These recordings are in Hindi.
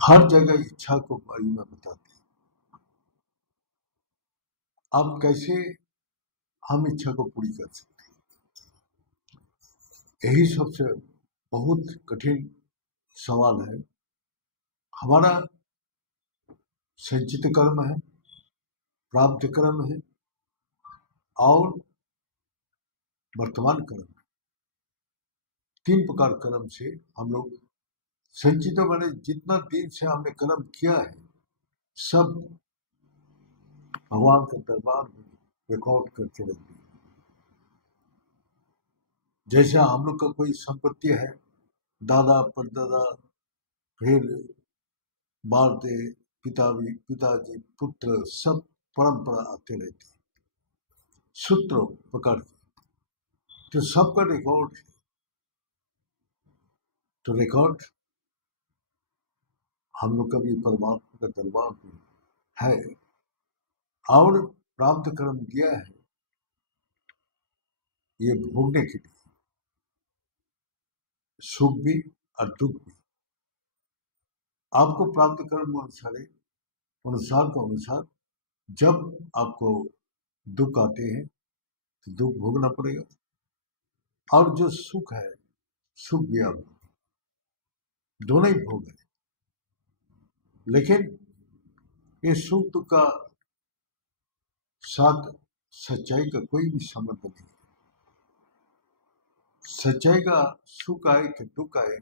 हर जगह इच्छा को बारे में बताते हैं। अब कैसे हम इच्छा को पूरी कर सकते हैं, यही सबसे बहुत कठिन सवाल है। हमारा संचित कर्म है, प्राप्त कर्म है और वर्तमान कर्म है। तीन प्रकार कर्म से हम लोग संचित मैंने जितना दिन से हमने कर्म किया है सब भगवान के दरबार में रिकॉर्ड करके रख दिया। जैसे हम लोग का कोई संपत्ति है, दादा परदादा, फिर बारते पिताजी पुत्र सब परंपरा आते रहती है, सूत्र पकड़ के, तो सबका रिकॉर्ड है। तो रिकॉर्ड हम लोग का भी परमात्मा का दरबार में है और प्राप्त कर्म दिया है ये भोगने के लिए, सुख भी और दुख भी। आपको प्राप्त कर्म अनुसार का अनुसार जब आपको दुख आते हैं तो दुख भोगना पड़ेगा, और जो सुख है सुख भी आप दोनों ही भोग है। लेकिन ये सुख दुख का साथ सच्चाई का कोई भी संबंध नहीं है। सच्चाई का सुख आए कि दुख आए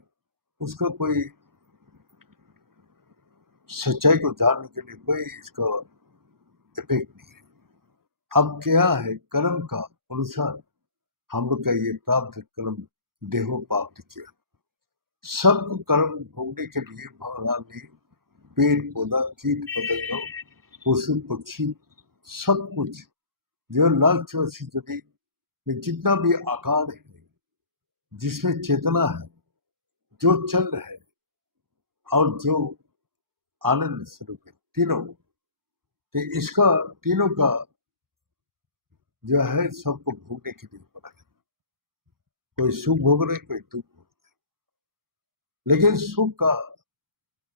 उसका कोई सच्चाई को जानने के लिए कोई इसका इफेक्ट नहीं है। अब क्या है, कर्म का अनुसार हम लोग का ये प्राप्त कर्म देहो प्राप्त किया। सब कर्म भोगने के लिए भगवान ने पेड़ पौधा कीट पतंग पशु पक्षी सब कुछ जो लाख चौरासी जगह में जितना भी आकार है जिसमें चेतना है, जो चल रहा है और जो आनंद स्वरूप है, तीनों, तो इसका तीनों का जो है सबको भोगने के लिए पड़ा है। कोई सुख भोग रहे, कोई दुख भोग रहे, लेकिन सुख का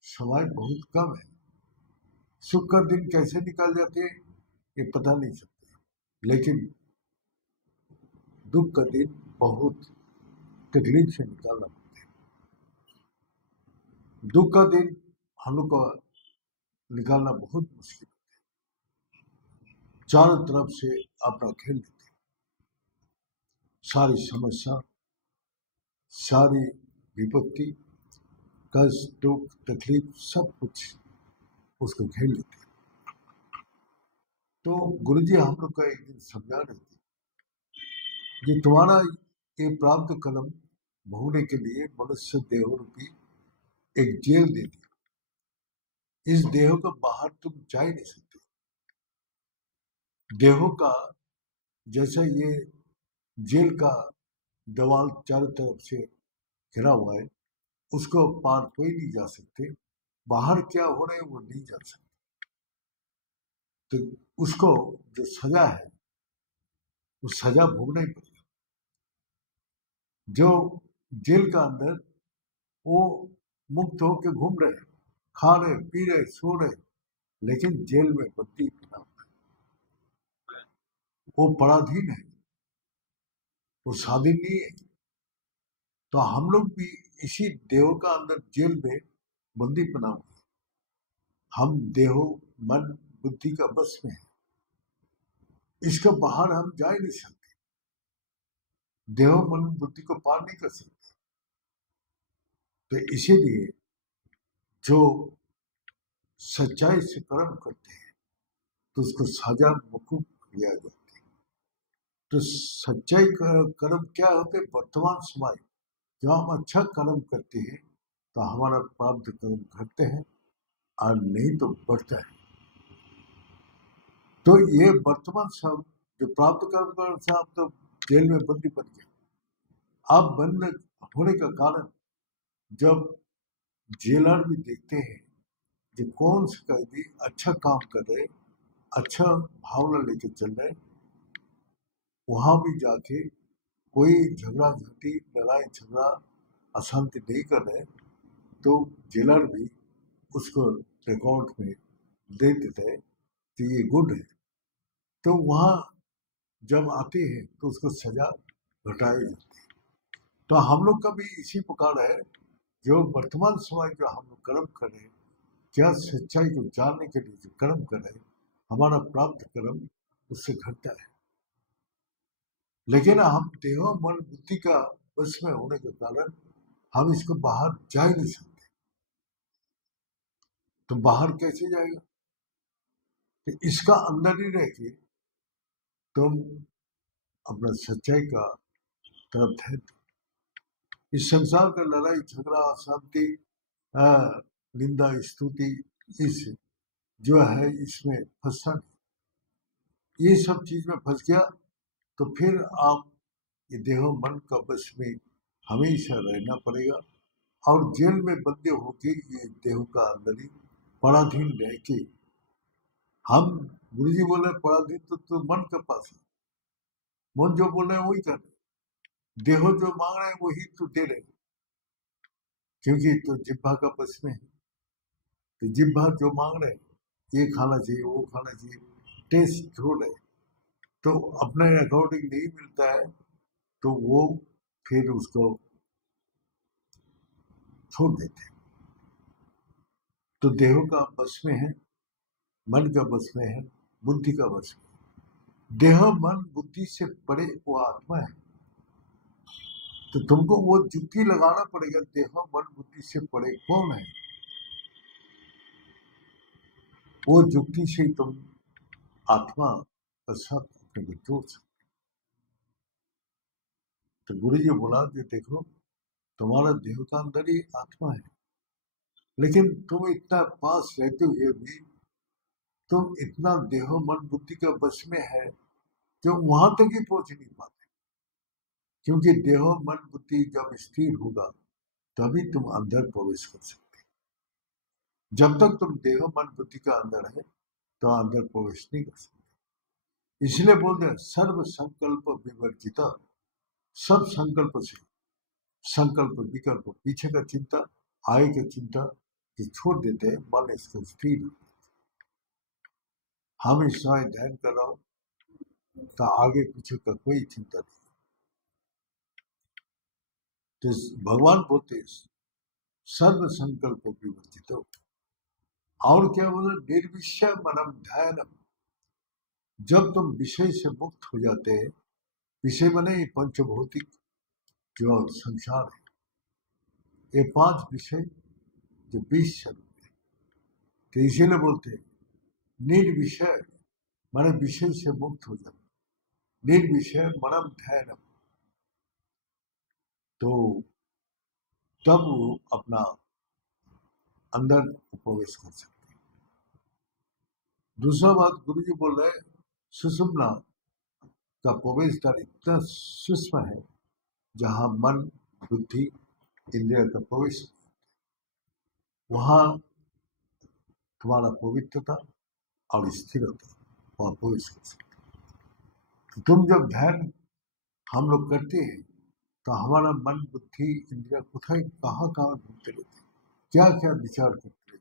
समय बहुत कम है। सुख का दिन कैसे निकाल जाते हैं ये पता नहीं सकते, लेकिन दुख का दिन बहुत तकलीफ से निकालना पड़ता है। दुख का दिन हम लोग को निकालना बहुत मुश्किल होता है। चारों तरफ से अपना खेल लेते हैं, सारी समस्या, सारी विपत्ति, कष्ट दुख तकलीफ सब कुछ उसको घेर लेते हैं। तो गुरुजी हम लोग का एक दिन समझा रहे थे कि तुम्हारा ये प्राप्त कर्म भोगने के लिए मनुष्य देह रूपी एक जेल दे दिया। इस देह को बाहर तुम जा ही नहीं सकते। देहों का जैसा ये जेल का दीवार चारों तरफ से घिरा हुआ है, उसको पार कोई नहीं जा सकते, बाहर क्या हो रहा है वो नहीं जा सकते। तो उसको जो सजा है वो सजा भोगना ही पड़ेगा। जो जेल का अंदर वो मुक्त होकर घूम रहे, खा रहे, पी रहे, सो रहे, लेकिन जेल में बंदी बना हुआ है, वो पराधीन है, वो स्वाधीन नहीं है। तो हम लोग भी इसी देह का अंदर जेल में बंदी बना हुआ है। हम देहो मन बुद्धि का बस में है, इसका बाहर हम जा ही नहीं सकते, देहो मन बुद्धि को पार नहीं कर सकते। तो इसीलिए जो सच्चाई से कर्म करते हैं तो उसको सजा मुकुब लिया जाता है। तो सच्चाई कर्म क्या होते हैं, वर्तमान समय जब हम अच्छा कर्म करते हैं तो हमारा प्राप्त कर्म घटते हैं और नहीं तो बढ़ता है। तो ये वर्तमान सब जो प्राप्त कर्म कर से आप तो जेल में बंदी बन गए। आप बंद होने का कारण जब जेलर भी देखते हैं कि कौन से कैदी अच्छा काम कर रहे, अच्छा भावना लेके चल रहे, वहां भी जाके कोई झगड़ा झाटी लड़ाई झगड़ा अशांति नहीं कर रहे, तो जेलर भी उसको रिकॉर्ड में दे देते हैं कि ये गुड है, तो वहाँ जब आती है तो उसको सजा घटाई जाती है। तो हम लोग का भी इसी प्रकार है, जो वर्तमान समय जो हम लोग कर्म करें, क्या सच्चाई को जानने के लिए जो कर्म करें, हमारा प्राप्त कर्म उससे घटता है। लेकिन हम देह मन बुद्धि का वश में होने के कारण हम इसको बाहर जा ही नहीं सकते। तो बाहर कैसे जाएगा? तो इसका अंदर ही रह के तुम अपना सच्चाई का तरफ ध्यान दो। इस संसार का लड़ाई झगड़ा अशांति निंदा स्तुति इस जो है इसमें फंसा नहीं। ये सब चीज में फंस गया तो फिर आप ये देह मन का बस में हमेशा रहना पड़ेगा, और जेल में बंदे होके ये देह का अंदर ही पराधीन रह के हम गुरु जी बोले पराधीन तो मन के पास है। मन जो बोल रहे हैं वही कर रहे, देह जो मांग रहे हैं वही तो दे रहे, क्योंकि तो जिह्वा का बस में है। तो जिह्वा जो मांग रहे ये खाना चाहिए वो खाना चाहिए, टेस्ट छोड़ रहे, तो अपने अकॉर्डिंग नहीं मिलता है तो वो फिर उसको छोड़ देते। तो देह का बस में है, मन का बस में है, बुद्धि का बस में। देह मन बुद्धि से परे वो आत्मा है। तो तुमको वो जुक्ति लगाना पड़ेगा, देह मन बुद्धि से परे कौन है, वो जुक्ति से तुम आत्मा का साथ अपने को जोड़ सकते। तो गुरु जी बोला कि देखो तुम्हारा देह का अंदर ही आत्मा है, लेकिन तुम इतना पास रहते हुए भी तुम इतना देह मन बुद्धि का बस में है जो वहां तक ही पहुंच नहीं पाते। क्योंकि देह मन बुद्धि जब स्थिर होगा तभी तुम अंदर प्रवेश कर सकते। जब तक तुम देह मन बुद्धि का अंदर है तो अंदर प्रवेश नहीं कर सकते। इसलिए बोलते हैं सर्व संकल्प विवर्जिता, सब संकल्प से संकल्प विकल्प पीछे का चिंता आगे का चिंता ये छोड़ देते हैं, मन इसका स्थिर। हम इस समय ध्यान कर रहा हूं तो आगे पीछे का कोई चिंता नहीं। तो भगवान बोलते सर्व संकल्प विवर्जित हो। और क्या बोला? निर्विषय मनम ध्यानम। जब तुम विषय से मुक्त हो जाते हैं, विषय बने पंचभौतिक जो संसार है, ये 5 विषय जो 20 स्वरूप है, तो इसीलिए बोलते हैं निर्विषय माने विषय से मुक्त हो जाना, निर्विषय मनम ध्यानम। तो तब वो अपना अंदर प्रवेश कर सकते हैं। दूसरा बात गुरु जी बोल रहे सुषुम्ना का प्रवेश द्वार इतना सूक्ष्म है जहां मन बुद्धि इंद्रिय का प्रवेश, वहां तुम्हारा पवित्रता और स्थिरता वहां प्रवेश कर सकते। तो तुम जब ध्यान हम लोग करते हैं तो हमारा मन बुद्धि इंद्रिय कुछ कहाँ कहाँ घूमते रहते, क्या क्या विचार करते रहते,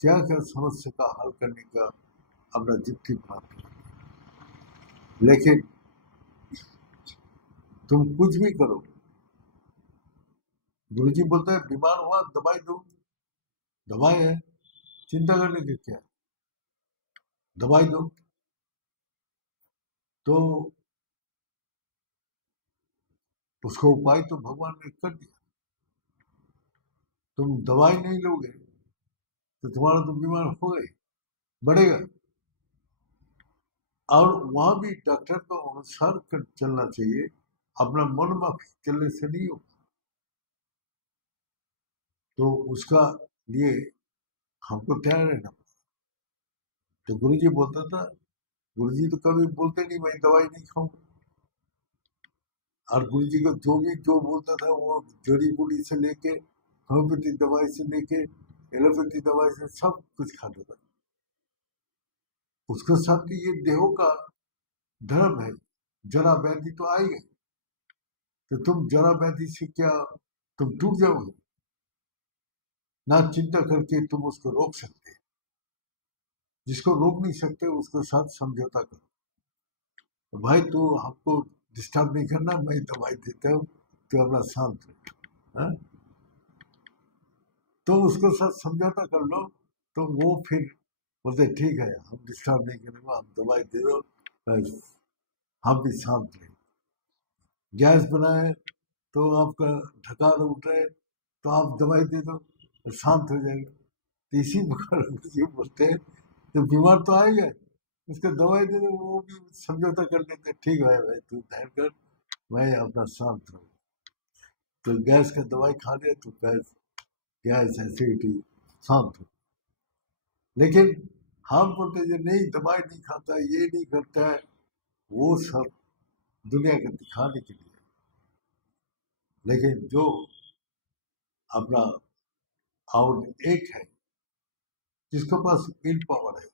क्या क्या समस्या का हल करने का अपना युक्ति बनाते रहते। लेकिन तुम कुछ भी करो, गुरु जी बोलते हैं बीमार हुआ दवाई दो, दवाई है, चिंता करने के क्या, दवाई दो। तो उसका उपाय तो भगवान ने कर दिया। तुम दवाई नहीं लोगे तो तुम्हारा तो बीमार हो गए बढ़ेगा। और वहां भी डॉक्टर को अनुसार कर चलना चाहिए, अपना मन माफी चलने से नहीं होगा। तो उसका लिए हमको तैयार रहना। तो गुरु जी बोलता था, गुरु जी तो कभी बोलते नहीं मैं दवाई नहीं खाऊंगा, और गुरु जी को जो भी जो बोलता था वो जड़ी बूटी से लेके होम्योपैथी दवाई से लेके एलोपैथी दवाई से सब कुछ खाता था। उसके साथ ये देहों का धर्म है, जरा व्याधि तो आएगी, तो तुम जरा व्याधि से क्या तुम टूट जाओगे? ना चिंता करके तुम उसको रोक सकते। जिसको रोक नहीं सकते उसके साथ समझौता करो। तो भाई तू हमको डिस्टर्ब नहीं करना, मैं दवाई देता हूँ, तो अपना शांत रहे। हाँ? तो उसके साथ समझौता कर लो, तो वो फिर बोलते ठीक है हम डिस्टर्ब नहीं करेंगे, हम दवाई दे दो, बस हम भी शांत रहे। गैस बनाए तो आपका ढकार उठ रहे, तो आप दवाई दे दो तो शांत हो जाएगा। तो इसी प्रकार ये बोलते हैं, तो बीमार तो आएगा, उसको दवाई दे दो, वो भी समझौता कर लेते हैं, ठीक है भाई तू धैर्य कर, मैं अपना शांत रहूँ। तो गैस का दवाई खा लिया तो गैस गैस एसिडिटी शांत हो। लेकिन हम बोलते हैं नहीं दवाई नहीं खाता, ये नहीं करता है, वो सब दुनिया को दिखाने के लिए। लेकिन जो अपना और एक है जिसके पास विल पावर है,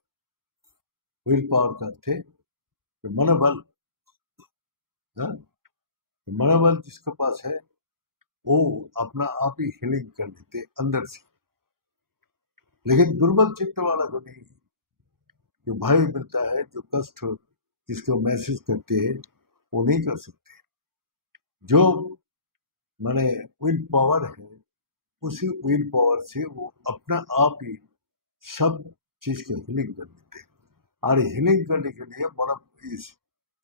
विल पावर का अर्थ है कि मनोबल। हाँ? तो मनोबल जिसके पास है वो अपना आप ही हीलिंग कर लेते अंदर से। लेकिन दुर्बल चित्त वाला को नहीं, जो भय मिलता है, जो कष्ट जिसको मैसेज करते हैं, वो नहीं कर सकते। जो माने विल पावर है, उसी विल पावर से वो अपना आप ही सब चीज को हीलिंग कर देते हैं। और हीलिंग करने के लिए मन इस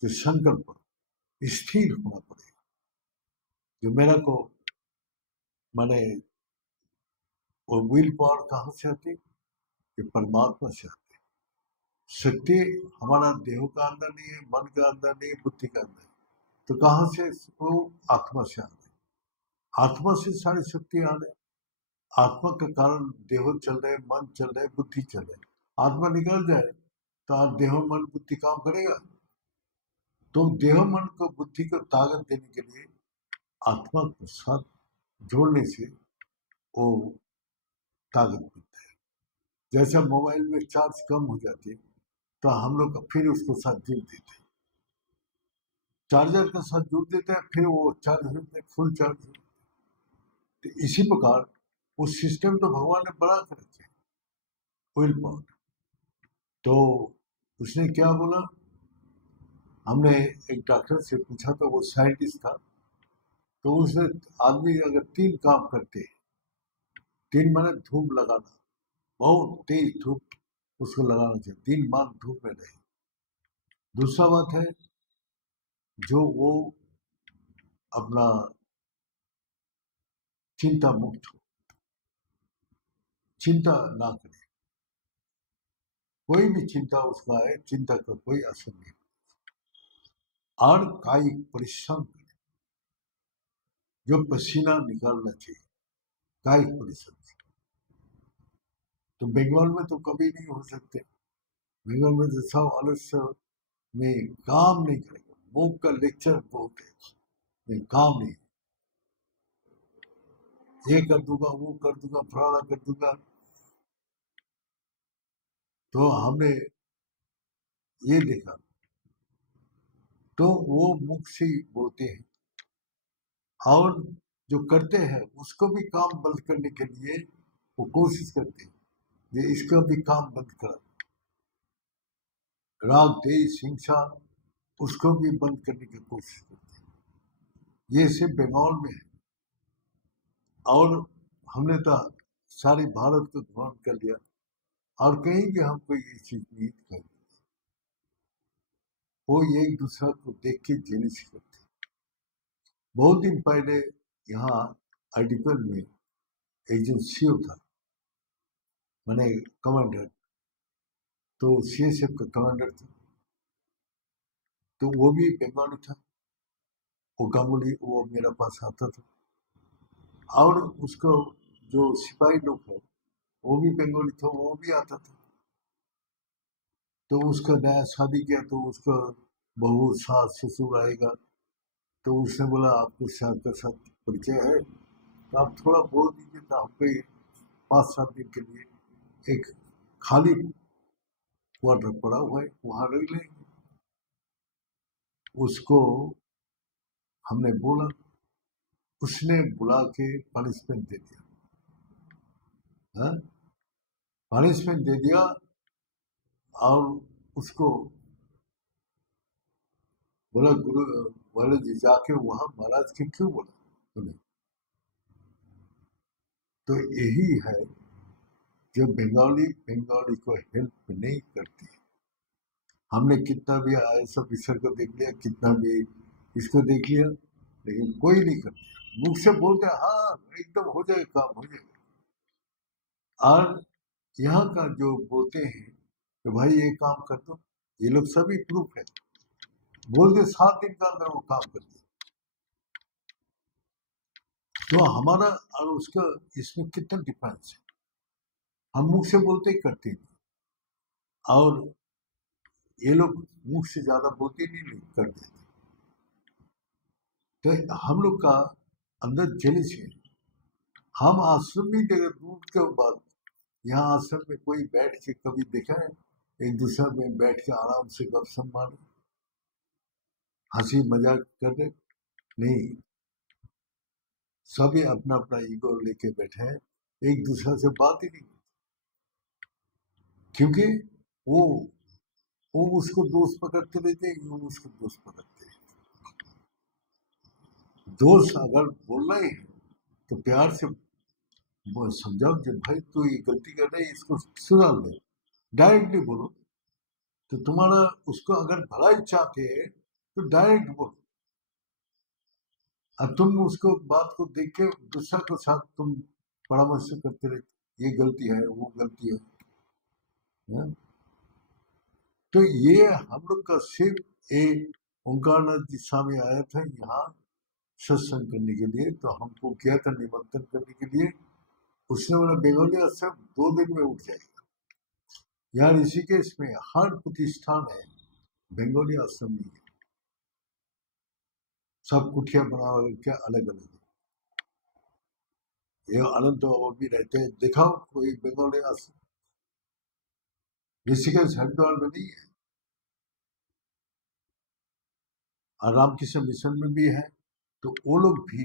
जो संकल्प स्थिर होना पड़ेगा। जो मेरा को माने वो विल पावर कहाँ से आती है? ये परमात्मा से आती है। शक्ति हमारा देह का अंदर नहीं है, मन का अंदर नहीं है, बुद्धि का अंदर है। तो कहाँ से? वो आत्मा से आ रही। आत्मा से सारी शक्ति आ रही। आत्मा के कारण देह चल रहे, मन चल रहे, बुद्धि चल रहे। आत्मा निकल जाए तो आप देह मन बुद्धि काम करेगा? तो देह मन को बुद्धि को ताकत देने के लिए आत्मा के साथ जोड़ने से वो ताकत मिलता है। जैसे मोबाइल में चार्ज कम हो जाती है तो हम लोग फिर उसको साथ जोड़ देते हैं, चार्जर के साथ जोड़ देते हैं, फिर वो चार्ज होते हैं, फुल चार्ज होते हैं। तो इसी प्रकार वो सिस्टम तो भगवान ने बना कर रखे हैं, विल पावर। तो उसने क्या बोला? हमने एक डॉक्टर से पूछा था, वो साइंटिस्ट था। तो उसने आदमी अगर 3 काम करते हैं, 3 माने धूप लगाना, बहुत तेज धूप उसको लगाना चाहिए, 3 माह धूप में रहे। दूसरा बात है जो वो अपना चिंता मुक्त हो, चिंता ना करे, कोई भी चिंता उसका है, चिंता का कोई असर नहीं। और कायिक परिश्रम करे, जो पसीना निकालना चाहिए कायिक परिश्रम से। तो बंगाल में तो कभी नहीं हो सकते। बंगाल में तो सब आलस्य में काम नहीं करेगा। बुक का लेक्चर बहुत है, मैं काम नहीं, ये कर दूंगा, वो कर दूंगा, फलाना कर दूंगा। तो हमने ये देखा, तो वो मुख से ही बोलते हैं, और जो करते हैं उसको भी काम बंद करने के लिए वो कोशिश करते हैं कि इसका भी काम बंद कर, राग द्वेष हिंसा उसको भी बंद करने की कोशिश करते हैं। ये सिर्फ बंगाल में है, और हमने तो सारे भारत को ध्वस्त कर लिया, और कहीं भी हमको ये चीज नहीं कर। वो एक दूसरे को देख के जेलिस करते। बहुत दिन पहले यहाँ आर्टिकल में एक जो सीओ था, मैंने कमांडर, तो सीएसएफ का कमांडर था, तो वो भी बंगाली था। वो गांगुली वो मेरे पास आता था, और उसको जो सिपाही लोग है वो भी बंगाली था, वो भी आता था। तो उसका नया शादी किया तो उसका बहू सास ससुर आएगा, तो उसने बोला आपके साथ का साथ परिचय है, तो आप थोड़ा बोल दीजिए, तो हमको 5-7 दिन के लिए एक खाली क्वार्टर पड़ा हुआ है, वहां रह लेंगे। उसको हमने बोला, उसने बुला के पनिशमेंट दे दिया। पनिशमेंट दे दिया और उसको बोला गुरु बोले जी जाके वहां महाराज के क्यों बोला तूने। तो यही है जो बंगाली को हेल्प नहीं करती। हमने कितना भी IAS ऑफिसर को देख लिया, कितना भी इसको देख लिया, लेकिन कोई नहीं करता। मुख से बोलते हैं हाँ एकदम हो जाएगा, काम हो जाएगा। और यहाँ का जो बोलते हैं कि भाई ये काम कर दो, ये लोग सभी प्रूफ है, बोल दे 7 दिन का अंदर वो काम कर दिया। तो हमारा और उसका इसमें कितना डिफरेंस है। हम मुख से बोलते ही करते नहीं, और ये लोग मुख से ज्यादा बोलते नहीं कर देते। तो हम लोग का अंदर जेलिस है। हम आश्रम में देखा दूर के बाद, यहाँ आश्रम में कोई बैठ के कभी देखा है एक दूसरे में बैठ के आराम से गपशप मारे, हंसी मजाक कर रहे? नहीं, सभी अपना अपना ईगो लेके बैठे हैं, एक दूसरे से बात ही नहीं, क्योंकि वो उसको दोस्त पकड़ते रहते हैं, वो उसको दोस्त पकड़ते हैं। दोस्त अगर बोल रहे हैं तो प्यार से समझाओ कि भाई तू ये गलती कर रहा है, इसको सुधार ले, डायरेक्टली बोलो। तो तुम्हारा उसको अगर भलाई चाहते हैं तो डायरेक्ट बोलो। अब तुम उसको बात को देख के दूसरा के साथ तुम परामर्श करते रहते, ये गलती है वो गलती है? तो ये हम लोग का सिर्फ एक ओंकारनाथ जी स्वामी आया था यहाँ सत्संग करने के लिए, तो हमको किया था निमंत्रण करने के लिए। उसने बोला बेंगोली आश्रम 2 दिन में उठ जाएगा। यहाँ ऋषिकेश में हर प्रतिष्ठान है, बेंगोली आश्रम नहीं है, सब कुटिया बना के अलग अलग है। ये अनंत बाबा भी रहते हैं, दिखाओ कोई बेंगोली आश्रम। ऋषिकेश हरिद्वार में नहीं है, और रामकृष्ण मिशन में भी है। तो वो लोग भी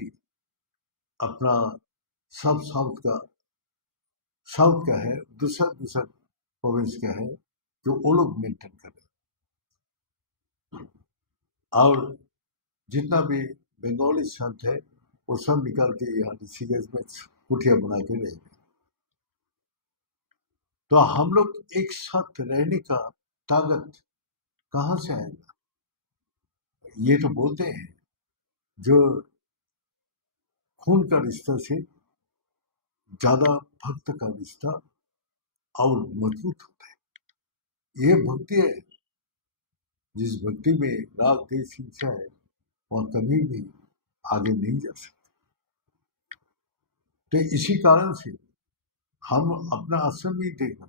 अपना सब साउथ का है, दूसरा दूसरा प्रोविंस का है, जो वो लोग मेंटेन कर रहे हैं। और जितना भी बंगाली संत है वो सब निकाल के यहाँ ऋषिकेश में कुटिया बना के रह गए। तो हम लोग एक साथ रहने का ताकत कहाँ से आएगा? ये तो बोलते हैं जो खून का रिश्ता से ज्यादा भक्त का रिश्ता और मजबूत होता है। ये भक्ति है, जिस भक्ति में राग देश हिंसा है वह कभी भी आगे नहीं जा सकते। तो इसी कारण से हम अपना आश्रम ही देखना,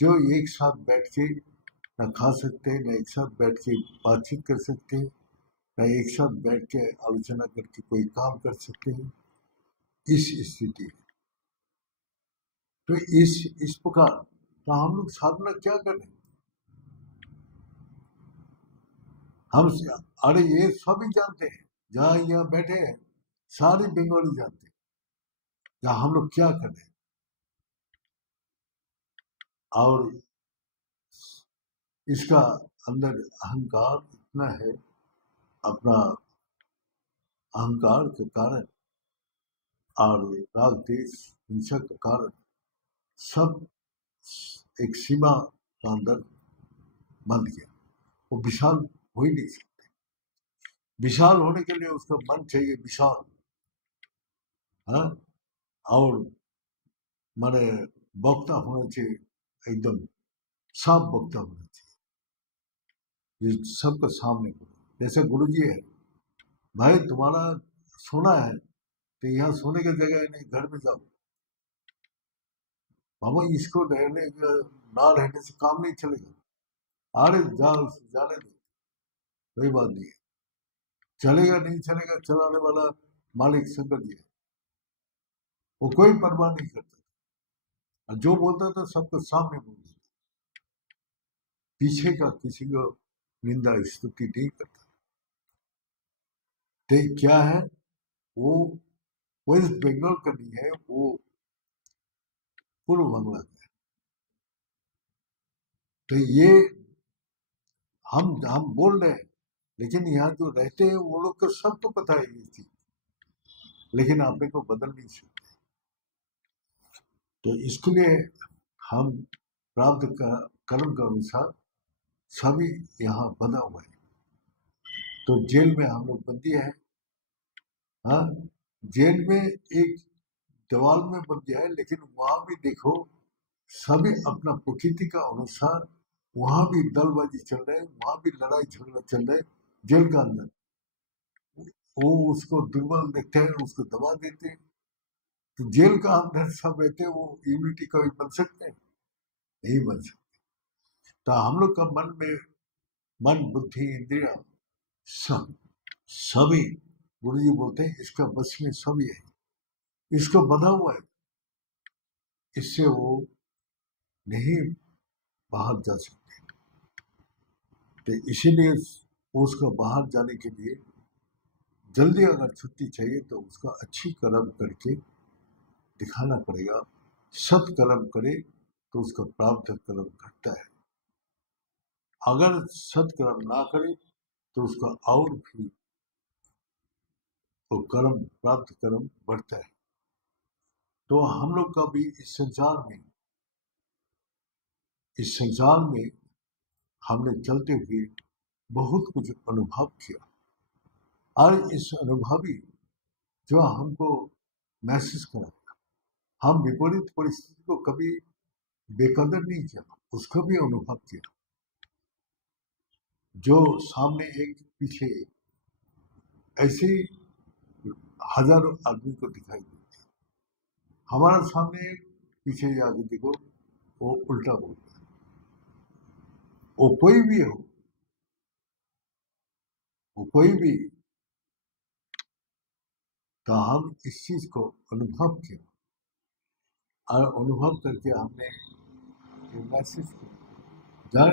जो एक साथ बैठ के न खा सकते हैं, न एक साथ बैठ के बातचीत कर सकते हैं, न एक साथ बैठ के आलोचना करके कोई काम कर सकते हैं, इस स्थिति है। तो इस प्रकार तो हम लोग साधना क्या करें? हम अरे ये सभी जानते हैं, जहाँ यहाँ बैठे हैं सारी बंगाली जानते हैं, या हम लोग क्या करें? और इसका अंदर अहंकार इतना है, अपना अहंकार के कारण और राग देश हिंसा के कारण सब एक सीमा का अंदर बंध गया। वो विशाल हो ही नहीं सकते। विशाल होने के लिए उसका मन चाहिए विशाल, हाँ, और माने वक्ता होना चाहिए, एकदम साफ वक्ता होना चाहिए, ये सबका सामने करो। जैसे गुरु जी है, भाई तुम्हारा सोना है तो यहाँ सोने की जगह नहीं, घर में जाओ। बाबा इसको रहने ना रहने से काम नहीं चलेगा। अरे जाओ जाने दो, कोई बात नहीं है, चलेगा नहीं चलेगा, चलाने वाला मालिक शंकर जी है, वो कोई परवाह नहीं करता। और जो बोलता था सबको सामने बोल देता, पीछे का किसी को निंदा स्तुति नहीं करता। तो क्या है, वो वेस्ट बंगाल का नहीं है, वो पूर्व बांग्ला के। तो ये हम बोल रहे हैं, लेकिन यहाँ जो रहते हैं वो लोग को सबको पता है ये चीज, लेकिन अपने को बदल नहीं सकते। तो इसके लिए हम प्राप्त कर्म के अनुसार सभी यहाँ बंधा हुआ है। तो जेल में हम लोग बंदी है, हाँ, जेल में एक दीवार में बंद गया है, लेकिन वहां भी देखो सभी अपना प्रकृति का अनुसार वहां भी दलबाजी चल रहा है, वहां भी लड़ाई झगड़ा चल रहा है। जेल का अंदर वो उसको दुर्बल देखते हैं, उसको दबा देते हैं। तो जेल का अंदर सब रहते हैं, वो यूनिटी कभी बन सकते हैं? नहीं बन सकते। तो हम लोग का मन बुद्धि इंद्रिया सब सभी, गुरु जी बोलते हैं इसका बस में सभी है, इसको बंधा हुआ है, इससे वो नहीं बाहर जा सकते। तो इसीलिए उसको बाहर जाने के लिए जल्दी अगर छुट्टी चाहिए तो उसका अच्छी कर्म करके दिखाना पड़ेगा। सत कर्म करे तो उसका प्राप्त कर्म घटता है, अगर सत कर्म ना करे तो उसका और भी वो कर्म प्राप्त कर्म बढ़ता है। तो हम लोग का भी इस संसार में हमने चलते हुए बहुत कुछ अनुभव किया, और इस अनुभवी जो हमको महसूस करा, हम विपरीत परिस्थिति को कभी बेकदर नहीं किया, उसको भी अनुभव किया। जो सामने एक पीछे ऐसे हजारों आदमी को दिखाई देते, हमारा सामने एक पीछे आगे देखो वो उल्टा बोलता है। वो कोई भी हो, वो कोई भी, तो हम इस चीज को अनुभव किया, और अनुभव करके हमने ये महसूस किया जान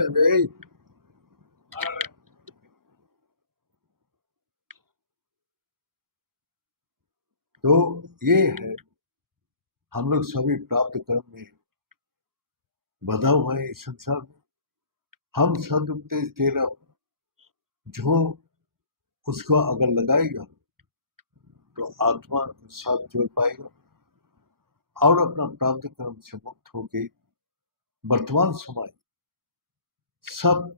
तो ये है, हम लोग सभी प्राप्त कर्म में बधा हुआ है इस संसार में। हम सदुपदेश दे रहा, जो उसको अगर लगाएगा तो आत्मा के साथ जुड़ पाएगा, और अपना प्राप्त कर्म से मुक्त होके वर्तमान समय सब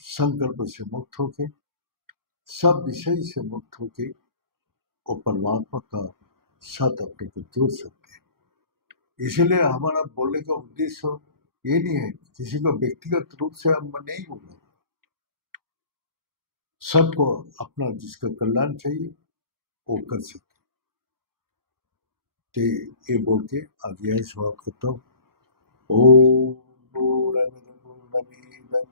संकल्प से मुक्त होके, सब विषय से मुक्त होके वो परमात्मा का साथ अपने को जोड़ सकते हैं। इसीलिए हमारा बोलने का उद्देश्य ये नहीं है किसी को व्यक्तिगत रूप से हम नहीं बोलना, सबको अपना जिसका कल्याण चाहिए वो कर सकते। ते ये बोल के आज यही समाप्त करता हूँ। ओम पूर्णमिदं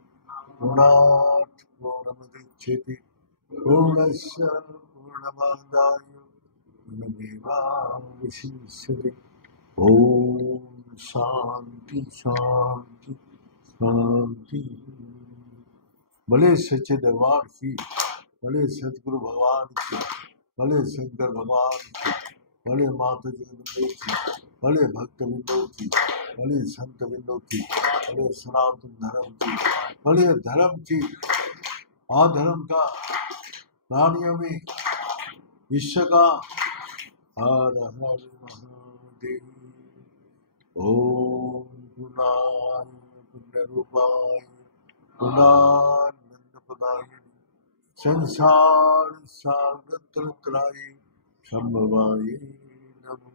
पूर्णात् पूर्णमुदच्यते पूर्णस्य पूर्णमादाय पूर्णमेवावशिष्यते। ओम शांति शांति शांति। भले सच्चे दरबार की, भले सदगुरु भगवान की, भले शंकर भगवान की, भले माता जगदम्बे की, भले भक्त बिंदु की, भले संत बिंदु की, भले सनातन धर्म की, भले धर्म की, अधर्म का, प्राणियों में, विश्व का। हर हर महादेव। ओम गुणाय पुण्यरूपाय गुणानंद पदाय संसार सागर त्राय संभवाय नमो।